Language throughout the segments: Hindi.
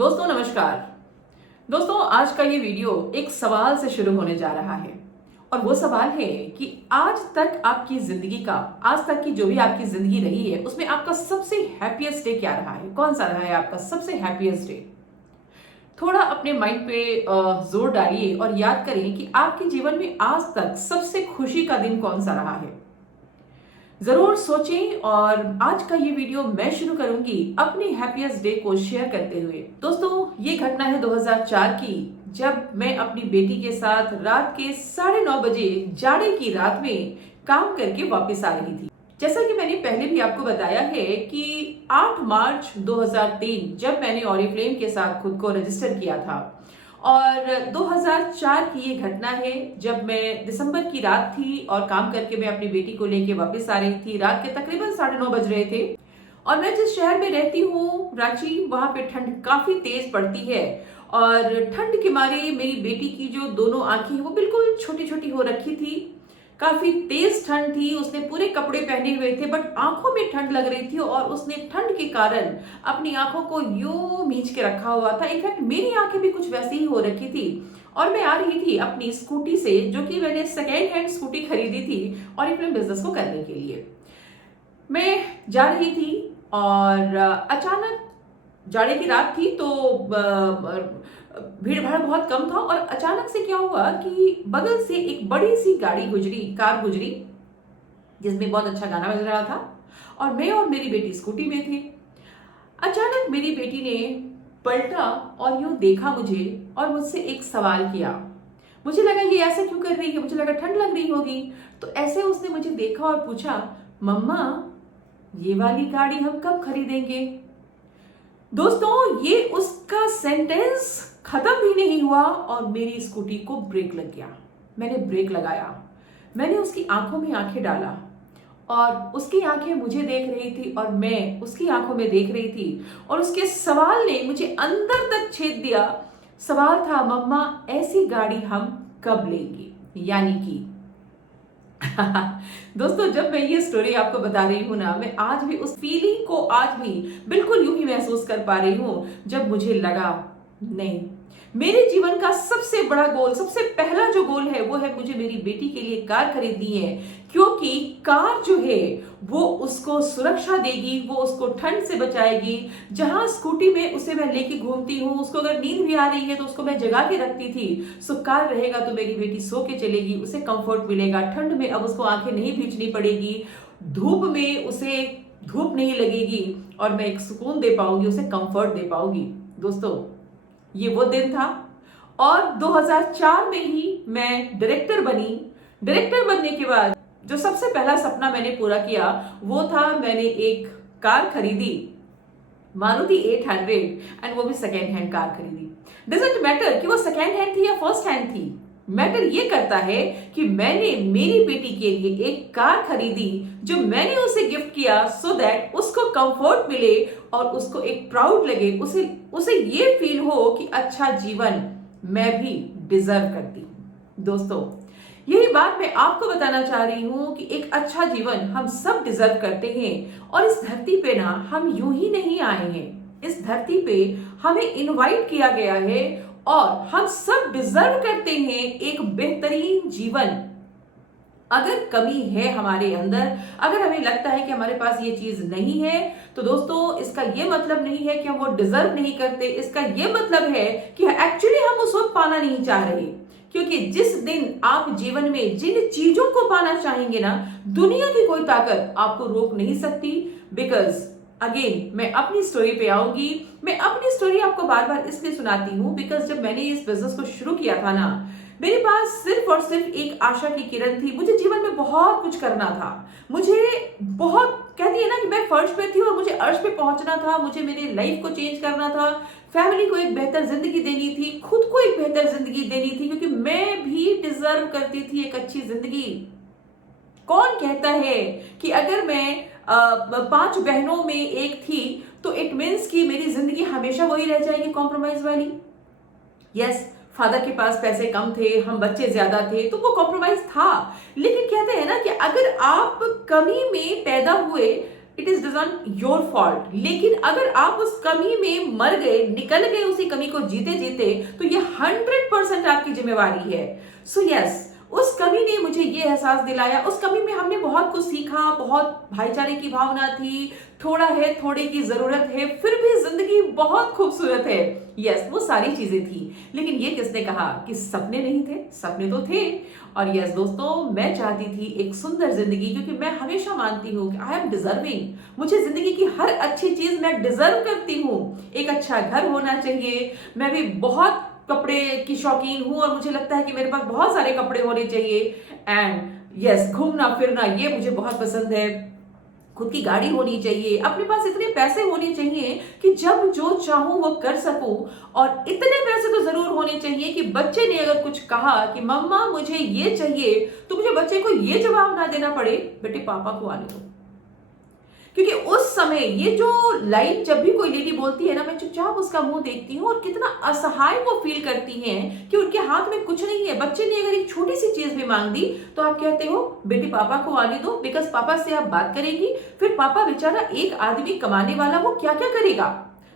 दोस्तों नमस्कार। दोस्तों आज का ये वीडियो एक सवाल से शुरू होने जा रहा है और वो सवाल है कि आज तक आपकी जिंदगी का, आज तक की जो भी आपकी जिंदगी रही है उसमें आपका सबसे हैप्पीएस्ट डे क्या रहा है? कौन सा रहा है आपका सबसे हैप्पीएस्ट डे? थोड़ा अपने माइंड पे जोर डालिए और याद करें कि आपके जीवन में आज तक सबसे खुशी का दिन कौन सा रहा है। जरूर सोचें और आज का ये वीडियो मैं शुरू करूंगी अपने हैप्पीएस्ट डे को शेयर करते हुए। दोस्तों ये घटना है 2004 की, जब मैं अपनी बेटी के साथ रात के 9:30 बजे जाड़े की रात में काम करके वापस आ रही थी। जैसा कि मैंने पहले भी आपको बताया है कि 8 मार्च 2003 जब मैंने ऑरिफ्लेम के साथ खुद को रजिस्टर किया था और 2004 की ये घटना है जब मैं दिसंबर की रात थी और काम करके मैं अपनी बेटी को लेके वापस आ रही थी। रात के तकरीबन 9:30 बज रहे थे और मैं जिस शहर में रहती हूँ रांची, वहां पे ठंड काफी तेज पड़ती है और ठंड के मारे मेरी बेटी की जो दोनों आंखें वो बिल्कुल छोटी छोटी हो रखी थी। काफी तेज ठंड थी, उसने पूरे कपड़े पहने हुए थे बट आंखों में ठंड लग रही थी और उसने ठंड के कारण अपनी आंखों को यूं मींच के रखा हुआ था। इनफैक्ट मेरी आंखें भी कुछ वैसी ही हो रखी थी और मैं आ रही थी अपनी स्कूटी से, जो कि मैंने सेकेंड हैंड स्कूटी खरीदी थी और अपने बिजनेस को करने के लिए मैं जा रही थी। और अचानक जाड़े की रात थी तो भीड़ भाड़ बहुत कम था और अचानक से क्या हुआ कि बगल से एक बड़ी सी गाड़ी गुजरी, कार गुजरी, जिसमें बहुत अच्छा गाना बज रहा था और मैं और मेरी बेटी स्कूटी में थे। अचानक मेरी बेटी ने पलटा और यूं देखा मुझे और मुझसे एक सवाल किया। मुझे लगा ये ऐसा क्यों कर रही है, मुझे लगा ठंड लग रही होगी, तो ऐसे उसने मुझे देखा और पूछा, मम्मा ये वाली गाड़ी हम कब खरीदेंगे? दोस्तों ये उसका सेंटेंस खत्म भी नहीं हुआ और मेरी स्कूटी को ब्रेक लग गया। मैंने ब्रेक लगाया, मैंने उसकी आंखों में आंखें डाला और उसकी आंखें मुझे देख रही थी और मैं उसकी आंखों में देख रही थी और उसके सवाल ने मुझे अंदर तक छेद दिया। सवाल था, मम्मा ऐसी गाड़ी हम कब लेंगे? यानी कि दोस्तों जब मैं ये स्टोरी आपको बता रही हूं ना, मैं आज भी उस फीलिंग को आज भी बिल्कुल यूं ही महसूस कर पा रही हूं जब मुझे लगा नहीं, मेरे जीवन का सबसे बड़ा गोल, सबसे पहला जो गोल है वो है मुझे मेरी बेटी के लिए कार खरीदनी है, क्योंकि कार जो है वो उसको सुरक्षा देगी, वो उसको ठंड से बचाएगी। जहां स्कूटी में उसे मैं लेके घूमती हूँ, उसको अगर नींद भी आ रही है तो उसको मैं जगा के रखती थी, सो कार रहेगा तो मेरी बेटी सो के चलेगी, उसे कंफर्ट मिलेगा। ठंड में अब उसको आंखें नहीं भींचनी पड़ेगी, धूप में उसे धूप नहीं लगेगी और मैं एक सुकून दे पाऊंगी, उसे कंफर्ट दे पाऊंगी। दोस्तों ये वो दिन था और 2004 में ही मैं डायरेक्टर बनी। डायरेक्टर बनने के बाद जो सबसे पहला सपना मैंने पूरा किया वो था, मैंने एक कार खरीदी, मारुति 800, एंड वो भी सेकेंड हैंड कार खरीदी। डजंट मैटर कि वो सेकेंड हैंड थी या फर्स्ट हैंड थी, मैटर ये करता है कि मैंने मेरी बेटी के लिए एक कार खरीदी जो मैंने उसे गिफ्ट किया, सो दैट उसको कंफर्ट मिले और उसको एक प्राउड लगे, उसे ये फील हो कि अच्छा जीवन मैं भी डिजर्व करती हूं। दोस्तों यही बात मैं आपको बताना चाह रही हूं कि एक अच्छा जीवन हम सब डिजर्व करते हैं और इस धरती पे ना हम यूं ही नहीं आए हैं, इस धरती पे हमें इनवाइट किया गया है और हम सब डिजर्व करते हैं एक बेहतरीन जीवन। अगर कमी है हमारे अंदर, अगर हमें लगता है कि हमारे पास ये चीज नहीं है, तो दोस्तों इसका ये मतलब नहीं है कि हम वो डिजर्व नहीं करते, इसका ये मतलब है कि एक्चुअली हम उस वक्त पाना नहीं चाह रहे। क्योंकि जिस दिन आप जीवन में जिन चीजों को पाना चाहेंगे ना, दुनिया की कोई ताकत आपको रोक नहीं सकती। बिकॉज अगेन मैं अपनी स्टोरी पे आऊंगी, मैं अपनी स्टोरी आपको बार बार इसलिए सुनाती हूँ बिकॉज जब मैंने इस बिजनेस को शुरू किया था ना, मेरे पास सिर्फ और सिर्फ एक आशा की किरण थी। मुझे जीवन में बहुत कुछ करना था, मुझे बहुत, कहती है ना कि मैं फर्श पे थी और मुझे अर्श पे पहुंचना था, मुझे मेरे लाइफ को चेंज करना था, फैमिली को एक बेहतर जिंदगी देनी थी, खुद को एक बेहतर जिंदगी देनी थी, क्योंकि मैं भी डिजर्व करती थी एक अच्छी जिंदगी। कौन कहता है कि अगर मैं 5 बहनों में एक थी तो इट मीन्स कि मेरी जिंदगी हमेशा वही रह जाएगी कॉम्प्रोमाइज वाली? यस, फादर के पास पैसे कम थे, हम बच्चे ज्यादा थे, तो वो कॉम्प्रोमाइज था। लेकिन कहते हैं ना कि अगर आप कमी में पैदा हुए, it is doesn't your fault. लेकिन अगर आप उस कमी में मर गए, निकल गए उसी कमी को जीते जीते, तो ये 100% आपकी जिम्मेवारी है। सो यस, उस कमी ने मुझे ये एहसास दिलाया, उस कमी में हमने बहुत कुछ सीखा, बहुत भाईचारे की भावना थी, थोड़ा है, थोड़े की जरूरत है, फिर भी जिंदगी बहुत खूबसूरत है। यस, वो सारी चीजें थी। लेकिन ये किसने कहा कि सपने नहीं थे? सपने तो थे। और यस दोस्तों, मैं चाहती थी एक सुंदर जिंदगी, क्योंकि मैं हमेशा मानती हूँ कि आई एम डिजर्विंग। मुझे जिंदगी की हर अच्छी चीज मैं डिजर्व करती हूँ। एक अच्छा घर होना चाहिए। मैं भी बहुत कपड़े की शौकीन हूं और मुझे लगता है कि मेरे पास बहुत सारे कपड़े होने चाहिए। एंड यस, घूमना फिरना ये मुझे बहुत पसंद है। खुद की गाड़ी होनी चाहिए, अपने पास इतने पैसे होने चाहिए कि जब जो चाहूं वो कर सकूं। और इतने पैसे तो जरूर होने चाहिए कि बच्चे ने अगर कुछ कहा कि मम्मा मुझे ये चाहिए, तो मुझे बच्चे को ये जवाब ना देना पड़े, बेटे पापा को आने दो। क्योंकि उस समय ये जो लाइन जब भी कोई लेडी बोलती है ना, मैं चुपचाप उसका मुंह देखती हूँ और कितना असहाय वो फील करती हैं कि उनके हाथ में कुछ नहीं है। बच्चे ने अगर एक छोटी सी चीज भी मांग दी तो आप कहते हो बेटी पापा को आने दो, बिकॉज पापा से आप बात करेंगी। फिर पापा बेचारा एक आदमी कमाने वाला, वो क्या क्या करेगा?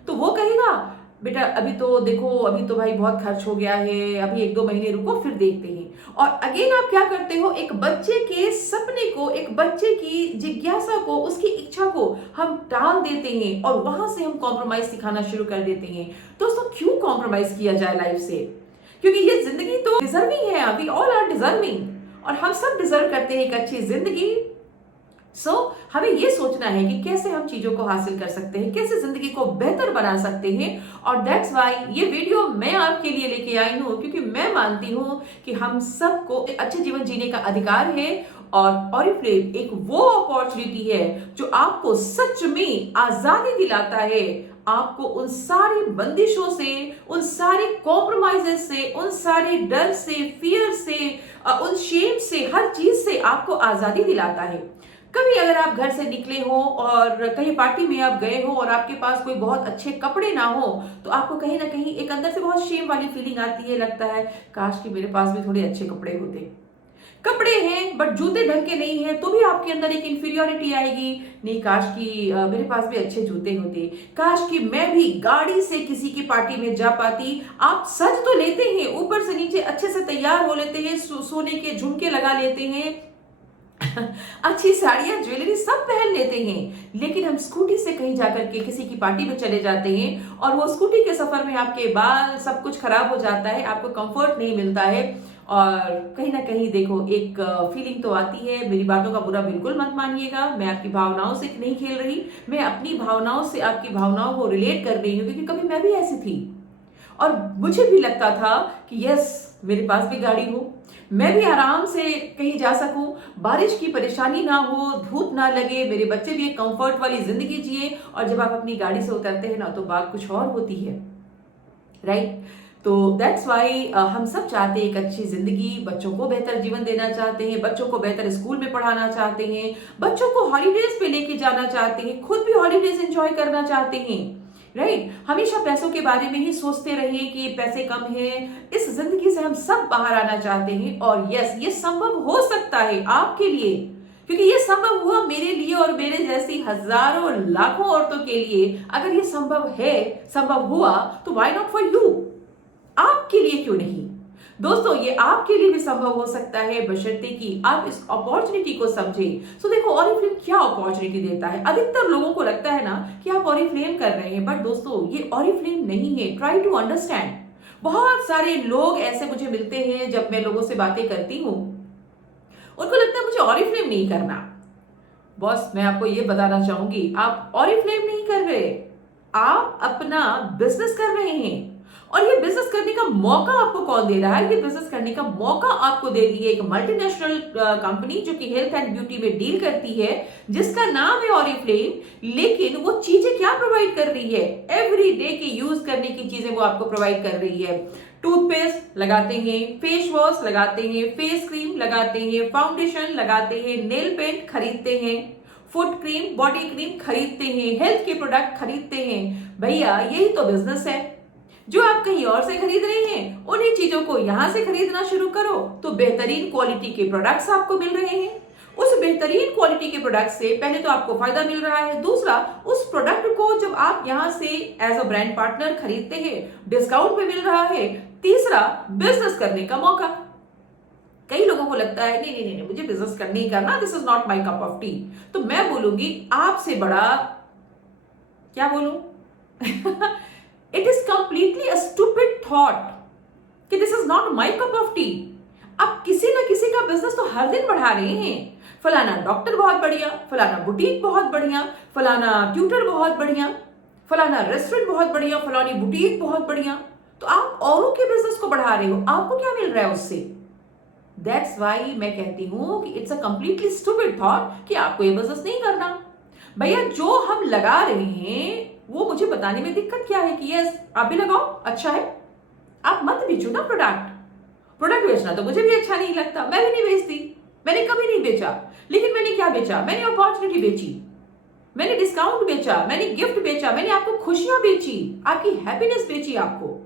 तो वो कहेगा बेटा अभी तो देखो, अभी तो भाई बहुत खर्च हो गया है, अभी 1-2 महीने रुको फिर देखते हैं। और अगेन आप क्या करते हो, एक बच्चे के सपने को, एक बच्चे की जिज्ञासा को, उसकी इच्छा को हम टाल देते हैं और वहां से हम कॉम्प्रोमाइज सिखाना शुरू कर देते हैं। दोस्तों क्यों कॉम्प्रोमाइज किया जाए लाइफ से? क्योंकि ये जिंदगी तो डिजर्विंग है, वी ऑल आर डिजर्विंग, और हम सब डिजर्व करते हैं एक अच्छी जिंदगी। हमें ये सोचना है कि कैसे हम चीजों को हासिल कर सकते हैं, कैसे जिंदगी को बेहतर बना सकते हैं। और दैट्स वाई ये वीडियो मैं आपके लिए लेके आई हूं, क्योंकि मैं मानती हूं कि हम सबको एक अच्छे जीवन जीने का अधिकार है। और ऑरिफ्लेम एक वो अपॉर्चुनिटी है जो आपको सच में आजादी दिलाता है। आपको उन सारी बंदिशों से, उन सारे कॉम्प्रोमाइजेस से, उन सारे डर से, फियर से, उन शेम से, हर चीज से आपको आजादी दिलाता है। कभी अगर आप घर से निकले हो और कहीं पार्टी में आप गए हो और आपके पास कोई बहुत अच्छे कपड़े ना हो, तो आपको कहीं ना कहीं एक अंदर से बहुत शेम वाली फीलिंग आती है, लगता है काश कि मेरे पास भी थोड़े अच्छे कपड़े होते। कपड़े हैं बट जूते ढंग के नहीं है, तो भी आपके अंदर एक इंफीरियोरिटी आएगी, नहीं काश कि मेरे पास भी अच्छे जूते होते, काश कि मैं भी गाड़ी से किसी की पार्टी में जा पाती। आप सज तो लेते हैं, ऊपर से नीचे अच्छे से तैयार हो लेते हैं, सोने के झुमके लगा लेते हैं, अच्छी साड़ियां, ज्वेलरी सब पहन लेते हैं, लेकिन हम स्कूटी से कहीं जाकर के किसी की पार्टी में चले जाते हैं और वो स्कूटी के सफर में आपके बाल सब कुछ खराब हो जाता है, आपको कंफर्ट नहीं मिलता है। और कहीं ना कहीं देखो एक फीलिंग तो आती है। मेरी बातों का बुरा बिल्कुल मत मानिएगा, मैं आपकी भावनाओं से नहीं खेल रही, मैं अपनी भावनाओं से आपकी भावनाओं को रिलेट कर रही हूँ, क्योंकि कभी मैं भी ऐसी थी और मुझे भी लगता था कि यस मेरे पास भी गाड़ी हो, मैं भी आराम से कहीं जा सकूं, बारिश की परेशानी ना हो, धूप ना लगे, मेरे बच्चे भी एक कंफर्ट वाली जिंदगी जिए। और जब आप अपनी गाड़ी से उतरते हैं ना, तो बात कुछ और होती है, राइट? तो दैट्स वाई हम सब चाहते हैं एक अच्छी जिंदगी, बच्चों को बेहतर जीवन देना चाहते हैं, बच्चों को बेहतर स्कूल में पढ़ाना चाहते हैं, बच्चों को हॉलीडेज पे लेके जाना चाहते हैं, खुद भी हॉलीडेज एंजॉय करना चाहते हैं, राइट? हमेशा पैसों के बारे में ही सोचते रहिए कि पैसे कम है। इस जिंदगी से हम सब बाहर आना चाहते हैं। और यस, ये संभव हो सकता है आपके लिए, क्योंकि ये संभव हुआ मेरे लिए और मेरे जैसी हजारों लाखों औरतों के लिए। अगर ये संभव है, संभव हुआ, तो व्हाई नॉट फॉर यू? आपके लिए क्यों नहीं? दोस्तों ये आपके लिए भी संभव हो सकता है, बशर्ते कि आप इस अपॉर्चुनिटी को समझें। सो देखो ऑरिफ्लेम क्या अपॉर्चुनिटी देता है। अधिकतर लोगों को लगता है ना कि आप ऑरिफ्लेम कर रहे हैं, बट दोस्तों ये ऑरिफ्लेम नहीं है। Try to understand. बहुत सारे लोग ऐसे मुझे मिलते हैं, जब मैं लोगों से बातें करती हूँ, उनको लगता है मुझे ऑरिफ्लेम नहीं करना। बॉस मैं आपको ये बताना चाहूंगी, आप ऑरिफ्लेम नहीं कर रहे, आप अपना बिजनेस कर रहे हैं। और ये बिजनेस करने का मौका आपको कौन दे रहा है? ये बिजनेस करने का मौका आपको दे रही है एक मल्टीनेशनल कंपनी जो कि हेल्थ एंड ब्यूटी में डील करती है, जिसका नाम है ऑरिफ्लेम। लेकिन वो चीजें क्या प्रोवाइड कर रही है? एवरी डे की यूज करने की चीजें वो आपको प्रोवाइड कर रही है। टूथपेस्ट लगाते हैं, फेस वॉश लगाते हैं, फेस क्रीम लगाते हैं, फाउंडेशन लगाते हैं, नेल पेंट खरीदते हैं, फुट क्रीम, बॉडी क्रीम खरीदते हैं, हेल्थ के प्रोडक्ट खरीदते हैं। भैया यही तो बिजनेस है। जो आप कहीं और से खरीद रहे हैं, उन्हीं चीजों को यहां से खरीदना शुरू करो, तो बेहतरीन क्वालिटी के प्रोडक्ट्स आपको मिल रहे हैं। उस बेहतरीन क्वालिटी के प्रोडक्ट से पहले तो आपको फायदा मिल रहा है, दूसरा उस प्रोडक्ट को जब आप यहां से एज अ ब्रांड पार्टनर खरीदते हैं डिस्काउंट पे मिल रहा है, तीसरा बिजनेस करने का मौका। कई लोगों को लगता है नहीं नहीं नहीं, मुझे बिजनेस करने ही करना, this is not my cup of tea. तो मैं बोलूंगी आपसे बड़ा क्या बोलूं it is completely a stupid thought कि this is not my cup of tea. आप किसी ना किसी का बिजनेस तो हर दिन बढ़ा रहे हैं। फलाना डॉक्टर बहुत बढ़िया, फलाना बुटीक बहुत बढ़िया, फलाना ट्यूटर बहुत बढ़िया, फलाना रेस्टोरेंट बहुत बढ़िया, फलानी बुटीक बहुत बढ़िया। तो आप औरों के बिजनेस को बढ़ा रहे हो, आपको क्या मिल रहा है उससे? दैट्स वाई मैं कहती हूं कि it's a completely stupid thought कि आपको ये बिजनेस नहीं करना। भैया जो हम लगा रहे हैं वो मुझे बताने में दिक्कत क्या है कि यस आप भी लगाओ, अच्छा है, आप मत बेचो ना प्रोडक्ट। प्रोडक्ट बेचना तो मुझे भी अच्छा नहीं लगता, मैं भी नहीं बेचती, मैंने कभी नहीं बेचा। लेकिन मैंने क्या बेचा? मैंने अपॉर्चुनिटी बेची, मैंने डिस्काउंट बेचा, मैंने गिफ्ट बेचा, मैंने आपको खुशियां बेची, आपकी हैप्पीनेस बेची आपको,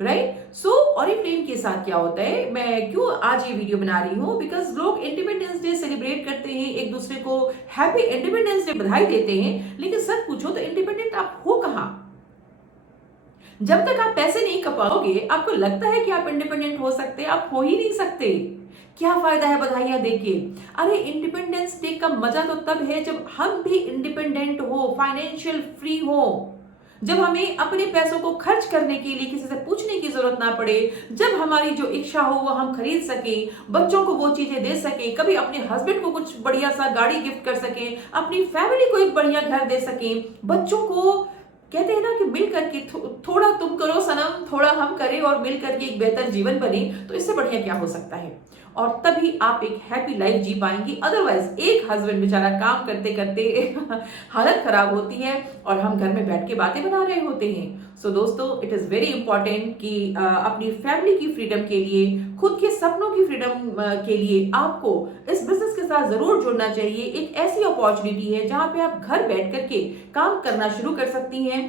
राइट। सो ऑरिफ्लेम के साथ क्या होता है, मैं क्यों आज ये वीडियो बना रही हूँ, बिकॉज लोग इंडिपेंडेंस डे सेलिब्रेट करते हैं, एक दूसरे को हैप्पी इंडिपेंडेंस डे बधाई देते हैं, लेकिन सच पूछो तो इंडिपेंडेंट आप हो कहां? जब तक आप पैसे नहीं कमाओगे आपको लगता है कि आप इंडिपेंडेंट हो सकते, आप हो ही नहीं सकते। क्या फायदा है बधाइयां देके? अरे इंडिपेंडेंस डे का मजा तो तब है जब हम भी इंडिपेंडेंट हो, फाइनेंशियल फ्री हो, जब हमें अपने पैसों को खर्च करने के लिए किसी से पूछने की जरूरत ना पड़े, जब हमारी जो इच्छा हो वो हम खरीद सके, बच्चों को वो चीजें दे सके, कभी अपने हस्बैंड को कुछ बढ़िया सा गाड़ी गिफ्ट कर सके, अपनी फैमिली को एक बढ़िया घर दे सके, बच्चों को कहते हैं ना कि मिल करके थोड़ा तुम करो सनम, थोड़ा हम करें और मिल करके एक बेहतर जीवन बने, तो इससे बढ़िया क्या हो सकता है? और तभी आप एक हैप्पी लाइफ जी पाएंगी। अदरवाइज एक हस्बैंड बेचारा काम करते करते हालत खराब होती है और हम घर में बैठ के बातें बना रहे होते हैं। सो दोस्तों इट इज वेरी इंपॉर्टेंट कि अपनी फैमिली की फ्रीडम के लिए, खुद के सपनों की फ्रीडम के लिए आपको इस बिजनेस के साथ जरूर जुड़ना चाहिए। एक ऐसी अपॉर्चुनिटी है जहां पे आप घर बैठ करके काम करना शुरू कर सकती हैं,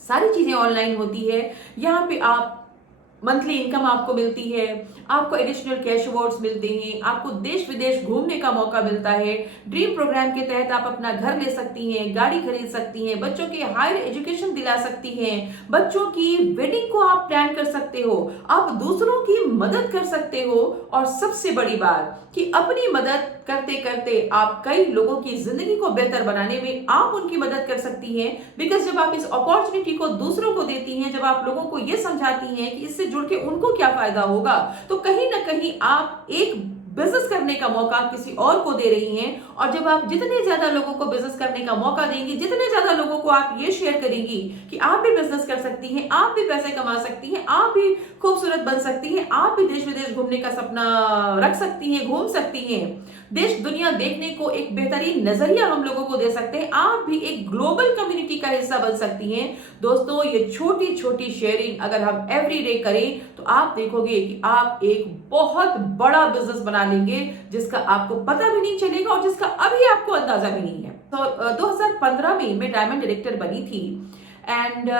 सारी चीजें ऑनलाइन होती है, यहाँ पे आप मंथली इनकम आपको मिलती है, आपको एडिशनल कैश अवार्ड्स मिलते हैं, आपको देश विदेश घूमने का मौका मिलता है, ड्रीम प्रोग्राम के तहत आप अपना घर ले सकती हैं, गाड़ी खरीद सकती हैं, बच्चों के हायर एजुकेशन दिला सकती हैं, बच्चों की वेडिंग को आप प्लान कर सकते हो, आप दूसरों की मदद कर सकते हो, और सबसे बड़ी बात कि अपनी मदद करते करते आप कई लोगों की जिंदगी को बेहतर बनाने में आप उनकी मदद कर सकती हैं। बिकॉज जब आप इस अपॉर्चुनिटी को दूसरों को देती हैं, जब आप लोगों को ये समझाती हैं कि इससे जुड़ के उनको क्या फायदा होगा, तो कहीं ना कहीं आप एक बिजनेस करने का मौका किसी और को दे रही हैं। और जब आप जितने ज्यादा लोगों को बिजनेस करने का मौका देंगी, जितने ज्यादा लोगों को आप ये शेयर करेंगी कि आप भी बिजनेस कर सकती हैं, आप भी पैसे कमा सकती हैं, आप भी खूबसूरत बन सकती हैं, आप भी देश विदेश घूमने का सपना रख सकती हैं, घूम सकती हैं, देश दुनिया देखने को एक बेहतरीन नजरिया हम लोगों को दे सकते हैं, आप भी एक ग्लोबल कम्युनिटी का हिस्सा बन सकती हैं। दोस्तों ये छोटी छोटी शेयरिंग अगर हम एवरी डे करें तो आप देखोगे कि आप एक बहुत बड़ा बिजनेस बना लेंगे जिसका आपको पता भी नहीं चलेगा और जिसका अभी आपको अंदाजा भी नहीं है। तो 2015 में मैं डायमंड डायरेक्टर बनी थी एंड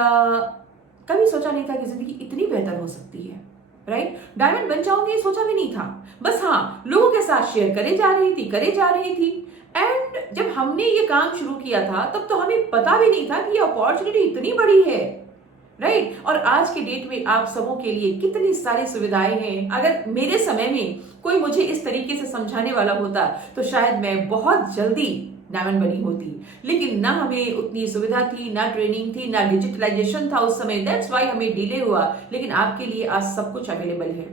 कभी सोचा नहीं था कि जिंदगी इतनी बेहतर हो सकती है, राइट। डायमंड बन जाऊंगी सोचा भी नहीं था, बस हाँ लोगों के साथ शेयर करे जा रही थी। एंड जब हमने ये काम शुरू किया था तब तो हमें पता भी नहीं था कि ये अपॉर्चुनिटी इतनी बड़ी है, राइट। और आज के डेट में आप सबों के लिए कितनी सारी सुविधाएं हैं। अगर मेरे समय में कोई मुझे इस तरीके से समझाने वाला होता तो शायद मैं बहुत जल्दी डायमंड बनी होती, लेकिन ना हमें उतनी सुविधा थी, ना ट्रेनिंग थी, ना डिजिटलाइजेशन था उस समय। दैट्स वाई हमें डिले हुआ। लेकिन आपके लिए आज सब कुछ अवेलेबल है,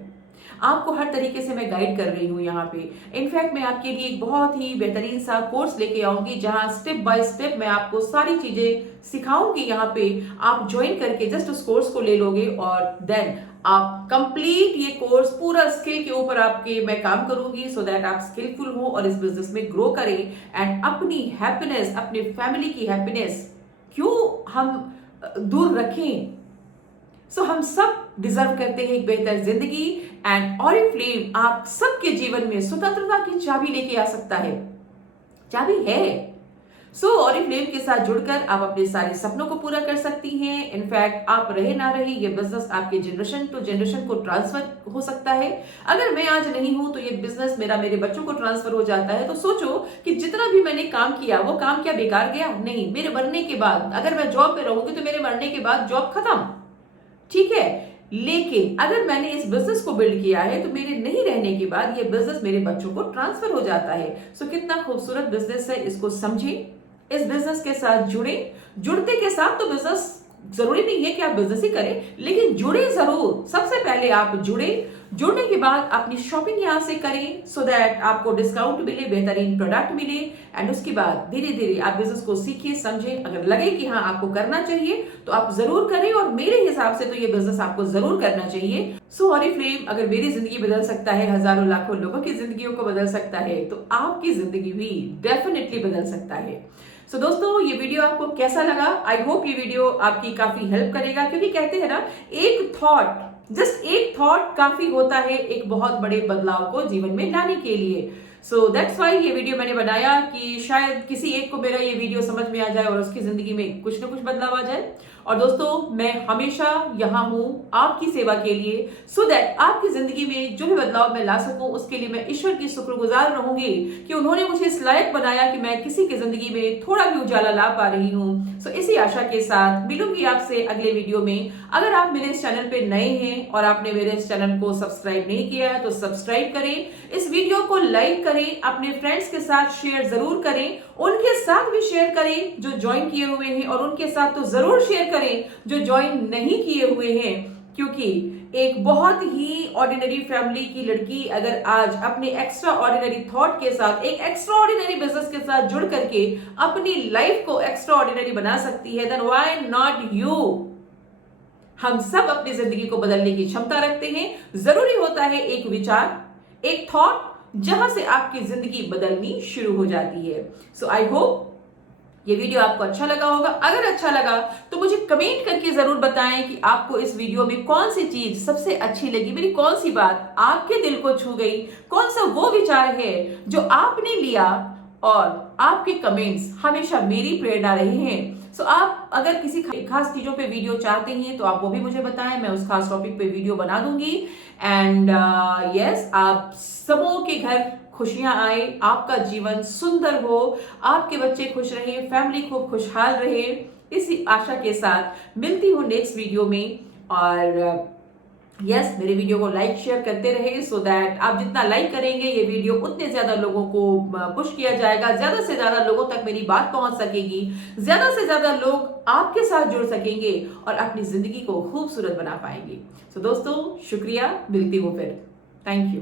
आपको हर तरीके से मैं गाइड कर रही हूँ यहाँ पे। इनफैक्ट मैं आपके लिए एक बहुत ही बेहतरीन सा कोर्स लेके आऊंगी जहाँ स्टेप बाय स्टेप मैं आपको सारी चीजें सिखाऊंगी। यहाँ पे आप ज्वाइन करके जस्ट उस कोर्स को ले लोगे और देन आप कंप्लीट ये कोर्स पूरा स्किल के ऊपर आपके मैं काम करूंगी सो दैट आप स्किलफुल हो और इस बिजनेस में ग्रो करें एंड अपनी हैप्पीनेस, अपनी फैमिली की हैप्पीनेस क्यों हम दूर रखें। सो हम सब डिजर्व करते हैं एक बेहतर जिंदगी एंड ऑरिफ्लेम आप सबके जीवन में स्वतंत्रता की चाबी लेके आ सकता है। चाबी है, सो ऑरिफ्लेम के साथ जुड़कर आप अपने सारे सपनों को पूरा कर सकती हैं। इनफैक्ट आप रहे ना रहे, ये बिजनेस आपके जनरेशन टू जनरेशन को ट्रांसफर हो सकता है। अगर मैं आज नहीं हूं तो ये बिजनेस मेरे बच्चों को ट्रांसफर हो जाता है। तो सोचो कि जितना भी मैंने काम किया वो काम क्या बेकार गया? नहीं, मेरे मरने के बाद अगर मैं जॉब पे रहूंगी तो मेरे मरने के बाद जॉब खत्म, ठीक है। लेकिन अगर मैंने इस बिजनेस को बिल्ड किया है तो मेरे नहीं रहने के बाद ये बिजनेस मेरे बच्चों को ट्रांसफर हो जाता है। सो कितना खूबसूरत बिजनेस है, इसको समझें, इस बिजनेस के साथ जुड़े। जुड़ते के साथ तो बिजनेस जरूरी नहीं है कि आप बिजनेस ही करें, लेकिन जुड़े जरूर। सबसे पहले आप जुड़े, जुड़ने के बाद अपनी शॉपिंग यहां से करें सो दैट आपको डिस्काउंट मिले, बेहतरीन प्रोडक्ट मिले। एंड उसके बाद धीरे धीरे आप बिजनेस को सीखिए, समझें। अगर लगे कि हाँ आपको करना चाहिए तो आप जरूर करें, और मेरे हिसाब से तो ये बिजनेस आपको जरूर करना चाहिए। सो ऑरिफ्लेम अगर मेरी जिंदगी बदल सकता है, हजारों लाखों लोगों की जिंदगियों को बदल सकता है, तो आपकी जिंदगी भी डेफिनेटली बदल सकता है। सो दोस्तों, ये वीडियो आपको कैसा लगा? आई होप ये वीडियो आपकी काफी हेल्प करेगा, क्योंकि कहते हैं ना, एक थॉट, जस्ट एक थॉट काफी होता है एक बहुत बड़े बदलाव को जीवन में लाने के लिए। सो दैट्स वाई ये वीडियो मैंने बनाया कि शायद किसी एक को मेरा ये वीडियो समझ में आ जाए और उसकी जिंदगी में कुछ ना कुछ बदलाव आ जाए। और दोस्तों, मैं हमेशा यहाँ हूँ आपकी सेवा के लिए, सो दैट आपकी जिंदगी में जो भी बदलाव मैं ला सकूं उसके लिए मैं ईश्वर की शुक्रगुजार रहूंगी कि उन्होंने मुझे इस लायक बनाया कि मैं किसी की जिंदगी में थोड़ा भी उजाला ला पा रही हूँ। सो इसी आशा के साथ मिलूंगी आपसे अगले वीडियो में। अगर आप मेरे इस चैनल पे नए हैं और आपने मेरे इस चैनल को सब्सक्राइब नहीं किया है तो सब्सक्राइब करें, इस वीडियो को लाइक करें, अपने फ्रेंड्स के साथ शेयर जरूर करें, उनके साथ भी शेयर करें जो ज्वाइन किए हुए हैं, और उनके साथ तो जरूर शेयर करें जो ज्वाइन नहीं किए हुए हैं। क्योंकि एक बहुत ही ऑर्डिनरी फैमिली की लड़की अगर आज अपने एक्स्ट्रा ऑर्डिनरी थॉट के साथ एक एक्स्ट्रा ऑर्डिनरी बिजनेस के साथ जुड़ करके अपनी लाइफ को एक्स्ट्रा ऑर्डिनरी बना सकती है, देन व्हाई नॉट यू? हम सब अपनी जिंदगी को बदलने की क्षमता रखते हैं। जरूरी होता है एक विचार, एक थॉट, जहां से आपकी जिंदगी बदलनी शुरू हो जाती है। सो आई होप ये वीडियो आपको अच्छा लगा होगा। अगर अच्छा लगा तो मुझे कमेंट करके जरूर बताएं कि आपको इस वीडियो में कौन सी चीज सबसे अच्छी लगी, मेरी कौन सी बात आपके दिल को छू गई, कौन सा वो विचार है जो आपने लिया। और आपके कमेंट्स हमेशा मेरी प्रेरणा रहे हैं। सो आप अगर किसी खास चीजों पे वीडियो चाहते हैं तो आप वो भी मुझे बताएं, मैं उस खास टॉपिक पे वीडियो बना दूंगी। एंड यस, आप सबों के घर खुशियां आए, आपका जीवन सुंदर हो, आपके बच्चे खुश रहे, फैमिली खूब खुशहाल रहे, इसी आशा के साथ मिलती हूँ नेक्स्ट वीडियो में। और यस, मेरे वीडियो को लाइक शेयर करते रहे सो दैट आप जितना लाइक करेंगे ये वीडियो उतने ज्यादा लोगों को पुश किया जाएगा, ज्यादा से ज्यादा लोगों तक मेरी बात पहुंच सकेगी, ज्यादा से ज्यादा लोग आपके साथ जुड़ सकेंगे और अपनी जिंदगी को खूबसूरत बना पाएंगे। सो दोस्तों, शुक्रिया, मिलती हूँ फिर। Thank you.